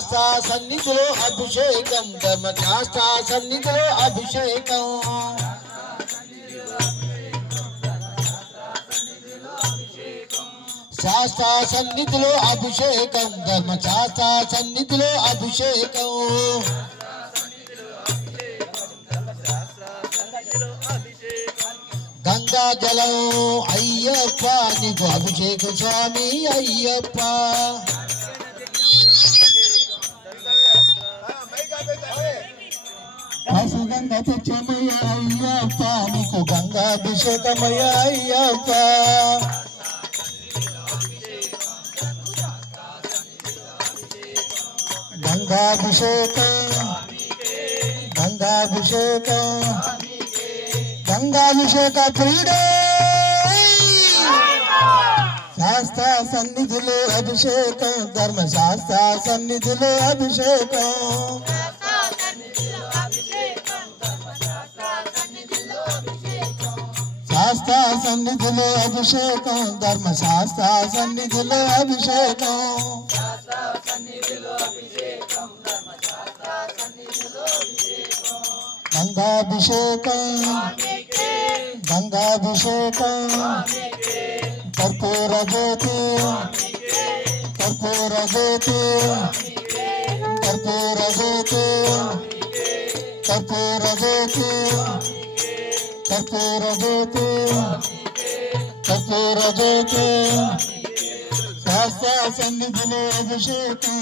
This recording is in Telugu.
శాస్త్ర సన్నిధిలో అభిషేకం ధర్మశాస్త్ర సన్నిధిలో అభిషేకం శాస్త్ర సన్నిధిలో అభిషేకం ధర్మశాస్త్ర సన్నిధిలో అభిషేకం గంగా జలం అయ్యప్ప నీకు అభిషేకం స్వామి అయ్యప్ప గంగా తెచ్చమయ్య అయ్యప్ప నీకు గంగాభిషేకమయ్య అయ్యప్ప గంగాభిషేకం గంగాభిషేకం గంగాభిషేక ప్రియుడే శాస్త్ర సన్నిధిలో అభిషేకం ధర్మశాస్త్ర సన్నిధిలో అభిషేకం శాస్త్ర సన్నిధిలో అభిషేకం ధర్మశాస్త్ర సన్నిధిలో అభిషేకం గంగాభిషేకం గంగాభిషేకం కర్పూర జ్యోతి కర్పూర జ్యోతి కర్పూర జ్యోతి కర్పూర జ్యోతి కర్పూర జ్యోతి కర్పూర జ్యోతి శాస్త్ర సన్నిధిలో అభిషేకం